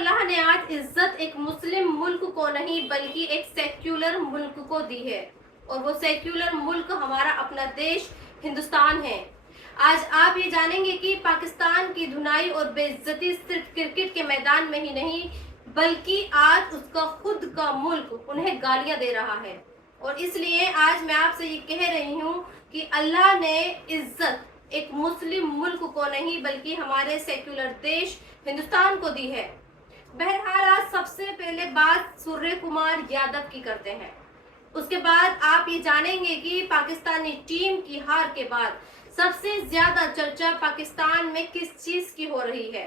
अल्लाह ने आज इज्जत एक मुस्लिम मुल्क को नहीं बल्कि एक सेक्युलर मुल्क को दी है, और वो सेक्युलर मुल्क हमारा अपना देश हिंदुस्तान है। आज आप ये जानेंगे कि पाकिस्तान की धुनाई और बेइज्जती सिर्फ क्रिकेट के मैदान में ही नहीं बल्कि आज उसका खुद का मुल्क उन्हें गालियां दे रहा है। और इसलिए आज मैं आपसे ये कह रही हूँ कि अल्लाह ने इज्जत एक मुस्लिम मुल्क को नहीं बल्कि हमारे सेक्युलर देश हिंदुस्तान को दी है। बहरहाल आज सबसे पहले बात सूर्य कुमार यादव की करते हैं। उसके बाद आप ये जानेंगे कि पाकिस्तानी टीम की हार के बाद सबसे ज्यादा चर्चा पाकिस्तान में किस चीज की हो रही है।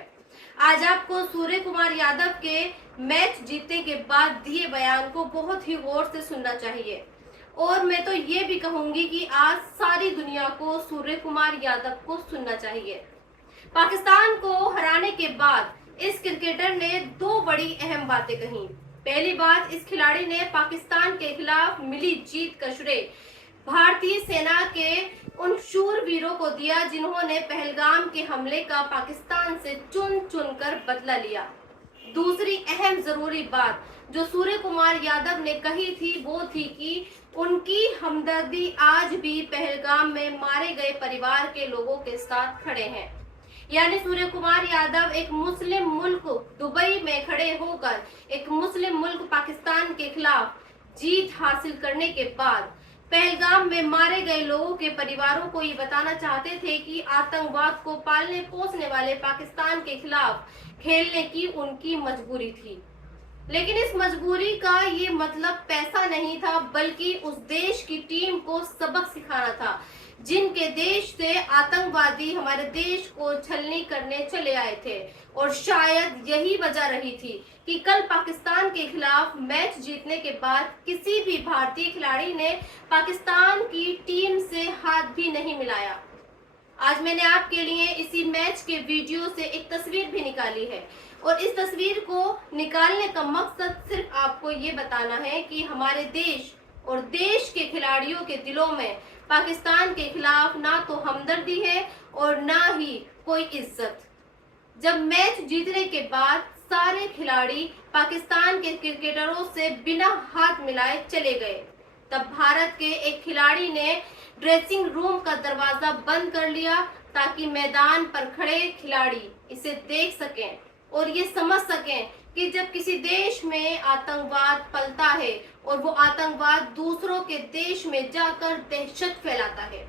आज आपको सूर्य कुमार यादव के मैच जीतने के बाद दिए बयान को बहुत ही गौर से सुनना चाहिए, और मैं तो ये भी कहूंगी कि आज सारी दुनिया को सूर्य कुमार यादव को सुनना चाहिए। पाकिस्तान को हराने के बाद इस क्रिकेटर ने दो बड़ी अहम बातें कही। पहली बात, इस खिलाड़ी ने पाकिस्तान के खिलाफ मिली जीत का श्रेय भारतीय सेना के उन शूरवीरों को दिया जिन्होंने पहलगाम के हमले का पाकिस्तान से चुन चुन कर बदला लिया। दूसरी अहम जरूरी बात जो सूर्य कुमार यादव ने कही थी वो थी कि उनकी हमदर्दी आज भी पहलगाम में मारे गए परिवार के लोगों के साथ खड़े हैं। यानी सूर्य कुमार यादव एक मुस्लिम मुल्क दुबई में खड़े होकर एक मुस्लिम मुल्क पाकिस्तान के खिलाफ जीत हासिल करने के बाद पहलगाम में मारे गए लोगों के परिवारों को ये बताना चाहते थे कि आतंकवाद को पालने पोसने वाले पाकिस्तान के खिलाफ खेलने की उनकी मजबूरी थी। लेकिन इस मजबूरी का ये मतलब पैसा नहीं था बल्कि उस देश की टीम को सबक सिखाना था जिनके देश से आतंकवादी हमारे देश को छलनी करने चले आए थे। और शायद यही वजह रही थी कि कल पाकिस्तान के खिलाफ मैच जीतने के बाद किसी भी भारतीय खिलाड़ी ने पाकिस्तान की टीम से हाथ भी नहीं मिलाया। आज मैंने आपके लिए इसी मैच के वीडियो से एक तस्वीर भी निकाली है, और इस तस्वीर को निकालने का मकसद सिर्फ आपको ये बताना है कि हमारे देश और देश के खिलाड़ियों के दिलों में पाकिस्तान के खिलाफ ना तो हमदर्दी है और ना ही कोई इज्जत। जब मैच जीतने के बाद सारे खिलाड़ी पाकिस्तान के क्रिकेटरों से बिना हाथ मिलाए चले गए, तब भारत के एक खिलाड़ी ने ड्रेसिंग रूम का दरवाजा बंद कर लिया ताकि मैदान पर खड़े खिलाड़ी इसे देख सकें और ये समझ सकें कि जब किसी देश में आतंकवाद पलता है और वो आतंकवाद दूसरों के देश में जाकर दहशत फैलाता है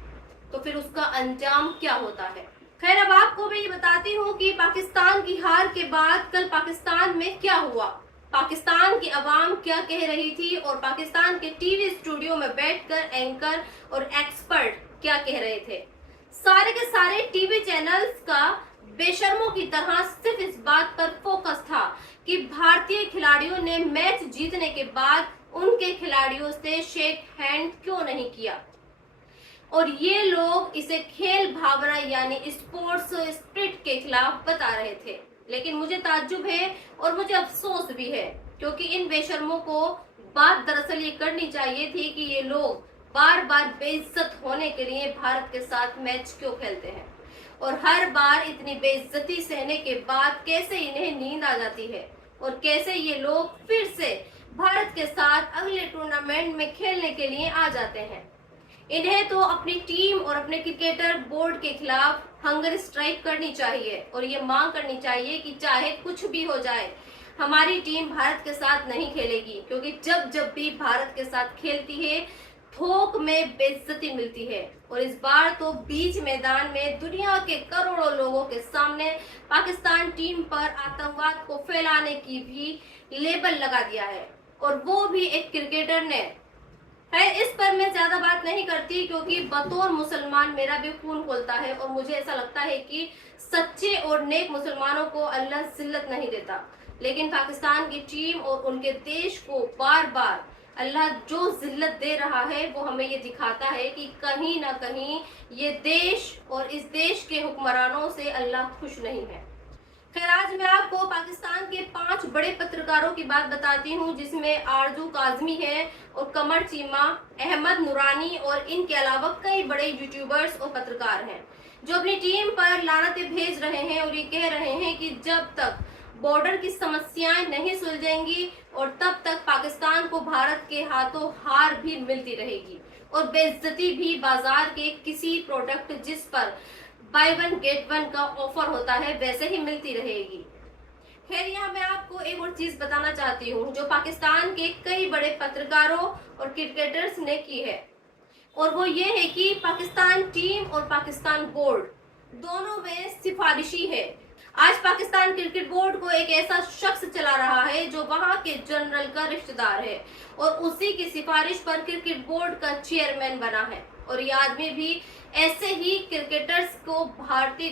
तो फिर उसका अंजाम क्या होता है। खैर, अब आपको मैं ये बताती हूँ कि पाकिस्तान की हार के बाद कल पाकिस्तान में क्या हुआ, पाकिस्तान की आवाम क्या कह रही थी और पाकिस्तान के टीवी स्टूडियो में बैठकर एंकर और एक्सपर्ट क्या कह रहे थे। सारे के सारे टीवी चैनल्स का बेशर्मों की तरह सिर्फ इस बात पर फोकस था कि भारतीय खिलाड़ियों ने मैच जीतने के बाद उनके खिलाड़ियों से शेक हैंड क्यों नहीं किया, और ये लोग इसे खेल भावना यानी स्पोर्ट्स स्पिरिट के खिलाफ बता रहे थे। लेकिन मुझे ताज्जुब है और मुझे अफसोस भी है क्योंकि इन बेशर्मों को बात दरअसल ये करनी चाहिए थी कि ये लोग बार बार बेइज्जत होने के लिए भारत के साथ मैच क्यों खेलते हैं, और हर बार इतनी बेइज्जती सहने के बाद कैसे इन्हें नींद आ जाती है और कैसे ये लोग फिर से भारत के साथ अगले टूर्नामेंट में खेलने के लिए आ जाते हैं। इन्हें तो अपनी टीम और अपने क्रिकेटर बोर्ड के खिलाफ हंगर स्ट्राइक करनी चाहिए और ये मांग करनी चाहिए कि चाहे कुछ भी हो जाए हमारी टीम भारत के साथ नहीं खेलेगी, क्योंकि जब भी भारत के साथ खेलती है थोक में बेइज्जती मिलती है। और इस बार तो बीच मैदान में दुनिया के करोड़ों लोगों के सामने पाकिस्तान टीम पर आतंकवाद को फैलाने की भी लेबल लगा दिया है, और वो भी एक क्रिकेटर ने। है, इस पर मैं ज्यादा बात नहीं करती क्योंकि बतौर मुसलमान मेरा भी खून खोलता है और मुझे ऐसा लगता है कि सच्चे और नेक मुसलमानों को अल्लाह जिल्लत नहीं देता। लेकिन पाकिस्तान की टीम और उनके देश को बार बार अल्लाह जो जिल्लत दे रहा है वो हमें ये दिखाता है कि कहीं ना कहीं ये देश और इस देश के हुक्मरानों से अल्लाह खुश नहीं है। खैर, आज मैं आपको पाकिस्तान के 5 बड़े पत्रकारों की बात बताती हूँ जिसमें आरजू काजमी है और कमर चीमा, अहमद नूरानी और इनके अलावा कई बड़े यूट्यूबर्स और पत्रकार हैं जो अपनी टीम पर लानतें भेज रहे हैं और ये कह रहे हैं कि जब तक बॉर्डर की समस्याएं नहीं सुलझेंगी और तब तक पाकिस्तान को भारत के हाथों हार भी मिलती रहेगी और बेइज्जती भी बाजार के किसी प्रोडक्ट जिस पर बाय वन गेट वन का ऑफर होता है वैसे ही मिलती रहेगी। खैर, यहाँ मैं आपको एक और चीज बताना चाहती हूँ जो पाकिस्तान के कई बड़े पत्रकारों और क्रिकेटर्स ने की है, और वो ये है कि पाकिस्तान टीम और पाकिस्तान बोर्ड दोनों में सिफारिशी है। आज पाकिस्तान क्रिकेट बोर्ड को एक ऐसा शख्स चला रहा है जो वहां के जनरल का रिश्तेदार है और उसी की सिफारिश पर क्रिकेट बोर्ड का चेयरमैन बना है, और ये आदमी भी ऐसे ही क्रिकेटर्स को भर्ती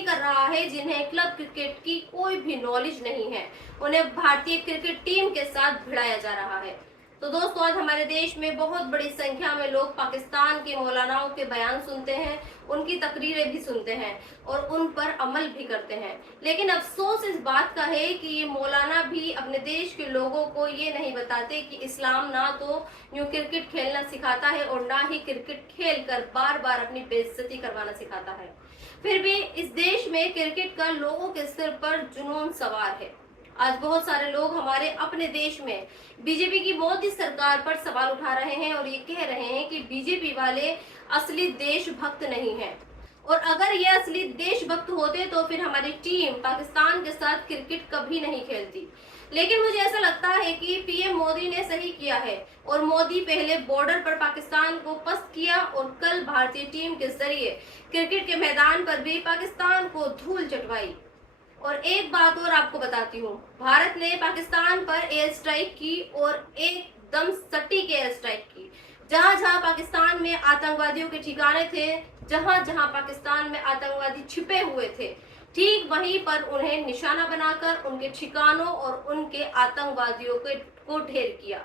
कर रहा है जिन्हें क्लब क्रिकेट की कोई भी नॉलेज नहीं है, उन्हें भारतीय क्रिकेट टीम के साथ भिड़ाया जा रहा है। तो दोस्तों, आज हमारे देश में बहुत बड़ी संख्या में लोग पाकिस्तान के मौलानाओं के बयान सुनते हैं, उनकी तकरीरें भी सुनते हैं और उन पर अमल भी करते हैं, लेकिन अफसोस इस बात का है कि ये मौलाना भी अपने देश के लोगों को ये नहीं बताते कि इस्लाम ना तो यूं क्रिकेट खेलना सिखाता है और ना ही क्रिकेट खेल कर बार बार अपनी बेइज्जती करवाना सिखाता है। फिर भी इस देश में क्रिकेट का लोगों के सिर पर जुनून सवार है। आज बहुत सारे लोग हमारे अपने देश में बीजेपी की मोदी सरकार पर सवाल उठा रहे हैं और ये कह रहे हैं कि बीजेपी वाले असली देशभक्त नहीं हैं, और अगर ये असली देशभक्त होते तो फिर हमारी टीम पाकिस्तान के साथ क्रिकेट कभी नहीं खेलती। लेकिन मुझे ऐसा लगता है कि पीएम मोदी ने सही किया है, और मोदी पहले बॉर्डर पर पाकिस्तान को पस्त किया और कल भारतीय टीम के जरिए क्रिकेट के मैदान पर भी पाकिस्तान को धूल चटवाई। और एक बात और आपको बताती हूँ, भारत ने पाकिस्तान पर एयर स्ट्राइक की और एकदम सटीक एयर स्ट्राइक की। जहां जहां पाकिस्तान में आतंकवादियों के ठिकाने थे, जहां जहां पाकिस्तान में आतंकवादी छिपे हुए थे, ठीक वहीं पर उन्हें निशाना बनाकर उनके ठिकानों और उनके आतंकवादियों को ढेर किया।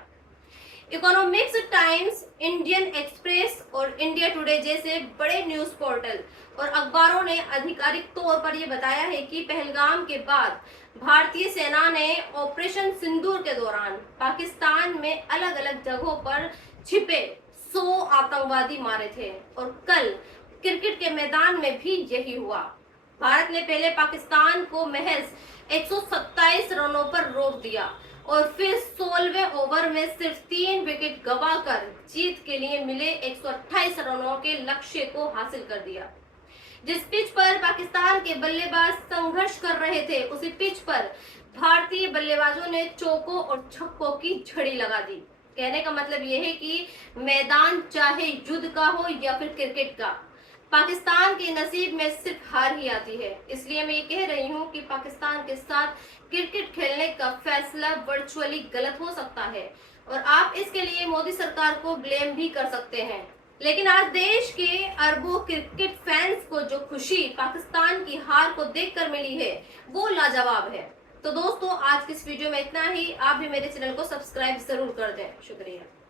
इकोनॉमिक्स टाइम्स, इंडियन एक्सप्रेस और इंडिया टुडे जैसे बड़े न्यूज पोर्टल और अखबारों ने आधिकारिक तौर पर यह बताया है कि पहलगाम के बाद भारतीय सेना ने ऑपरेशन सिंदूर के दौरान पाकिस्तान में अलग अलग जगहों पर छिपे 100 आतंकवादी मारे थे, और कल क्रिकेट के मैदान में भी यही हुआ। भारत ने पहले पाकिस्तान को महज 127 रनों पर रोक दिया और फिर 16वें ओवर में सिर्फ 3 विकेट गंवाकर जीत के लिए मिले 128 रनों के लक्ष्य को हासिल कर दिया। जिस पिच पर पाकिस्तान के बल्लेबाज संघर्ष कर रहे थे, उसी पिच पर भारतीय बल्लेबाजों ने चौकों और छक्कों की झड़ी लगा दी। कहने का मतलब यह है कि मैदान चाहे युद्ध का हो या फिर क्रिकेट का, पाकिस्तान के नसीब में सिर्फ हार ही आती है। इसलिए मैं ये कह रही हूँ कि पाकिस्तान के साथ क्रिकेट खेलने का फैसला वर्चुअली गलत हो सकता है, और आप इसके लिए मोदी सरकार को ब्लेम भी कर सकते हैं। लेकिन आज देश के अरबों क्रिकेट फैंस को जो खुशी पाकिस्तान की हार को देखकर मिली है वो लाजवाब है। तो दोस्तों, आज की इस वीडियो में इतना ही। आप भी मेरे चैनल को सब्सक्राइब जरूर कर दें। शुक्रिया।